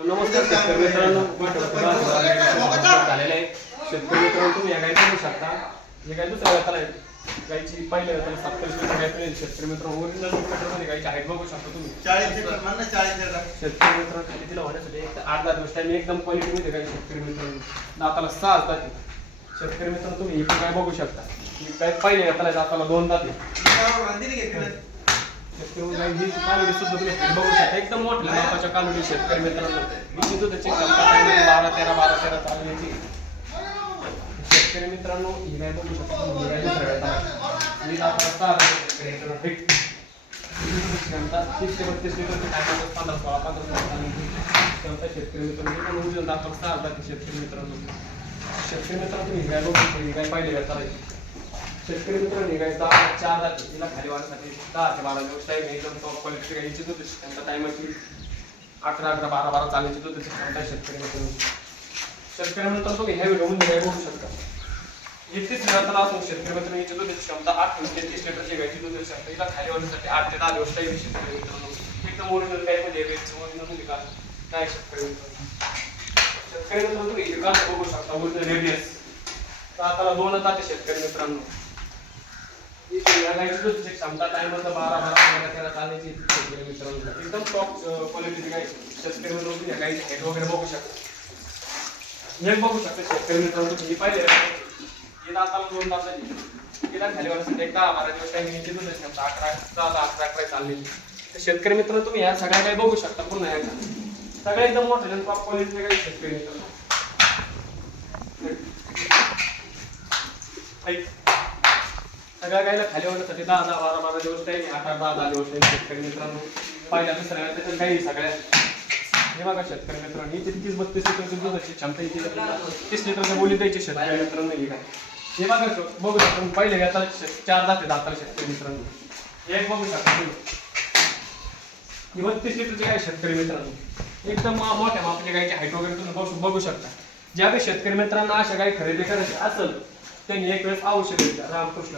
नमस्कार शेतकरी मित्रांनो, झालेलं आहे. शेतकरी मित्रांनो, तुम्ही या गाय बघू शकता. हे गाय दुसऱ्या व्यताला आहे. गायची पहिल्या व्यताला 27 लिटर गाय पिळेल. शेतकरी मित्रांनो, ओरिजिनल मीटरमध्ये गायची हाईट बघू शकता तुम्ही. 40 लिटर म्हणा 40 लिटर. शेतकरी मित्रांनो, खाली तिला होण्यासाठी एक 8-10 दिवस टाइम एकदम क्वालिटीमध्ये गाय. शेतकरी मित्रांनो, दाताला 6 दात आहे. शेतकरी मित्रांनो, तुम्ही ही गाय बघू शकता. ही गाय पहिल्या व्यताला दाताला 2 दात आहे. एकदम मोठ्या मापाच्या कालवडी शेतकरी मित्रांनो, दूधाची क्षमता 12-13 चालण्याची. शेतकरी मित्रांनो, ही गाय बघू शकता. ही क्षमता 30 ते 32 लिटरची टाकायचं 15-16 क्षमता. शेतकरी मित्रांनो, उजून दाखल 6 जाते. शेतकरी मित्रांनो, तुम्ही ही गाय बघू शकता. ही गाय पाहिली जाता. शेतकरी मित्रांनो, ही गाय 4 जाते. तिला खाली वाढण्यासाठी 10 ते 12 दिवस टाइम. एकदम टॉप क्वालिटी गायची दूध त्यांचा टायमाची 11-12 चालण्याची दूधाची क्षमता. शेतकरी मित्रांनो, तुम्ही ह्या व्हिडिओमध्ये गाय बघू शकता. 31 लिटरला असून शेतकरी मित्रांनो, हिची दूधाची क्षमता 28 ते 30 लिटरची गायची दूधाची क्षमता. हिला खाली वाढण्यासाठी 8 ते 10 दिवस टाइम. शेतकरी मित्रांनो, एकदम ओरिजिनल टाईपमध्ये ओरिजिनल काय शेतकरी मित्रांनो, तुम्ही हे गाय बघू शकता. ओरिजिनल रेडियस दाताला 2 जाते. शेतकरी मित्रांनो, या गायची दूधाची क्षमता टायमाचं 12-13 चालण्याची. शेतकरी मित्रांनो, एकदम टॉप क्वालिटीची गाय. शेतकरी मित्रांनो, या गायची हाईट वगैरे बघू शकता. हे बघू शकता. शेतकरी मित्रांनो, तुम्ही पाहिजे हे दाताला 2 दाताची. तिला खाली वाढण्यासाठी 10-12 दिवस टाइम. हिची दूधाची क्षमता 11 चालण्याची. तर शेतकरी मित्रांनो, तुम्ही या सगळ्या गाय बघू शकता. पुन्हा एकदा सगळ्या एकदम मोठ्या टॉप क्वालिटीच्या गाय. शेतकरी मित्रांनो, सगळ्या गायला खाली होण्यासाठी 10-12 दिवस टाइम. 8-10 दिवस टाइम. शेतकरी मित्रांनो, पहिल्या दुसऱ्या त्याच्यात गाई सगळ्या. हे बघा शेतकरी मित्रांनो, ही 30-32 लिटरची दुधाची क्षमता. हिची 30 लिटरच्या बोली द्यायची. शेतकरी मित्रांनो, ही गाय हे बघा बघू शकता. पहिले घेता 4 दाते दाताला. शेतकरी मित्रांनो, एक बघू शकता. ही 32 लिटरची गाय. शेतकरी मित्रांनो, एकदम मोठ्या मापाच्या गायची हाईट वगैरे तुम्ही बघू शकता. ज्या काही शेतकरी मित्रांना अशा गाय खरेदी करायची असेल त्यांनी एक वेळेस अवश्य घ्या. रामकृष्ण.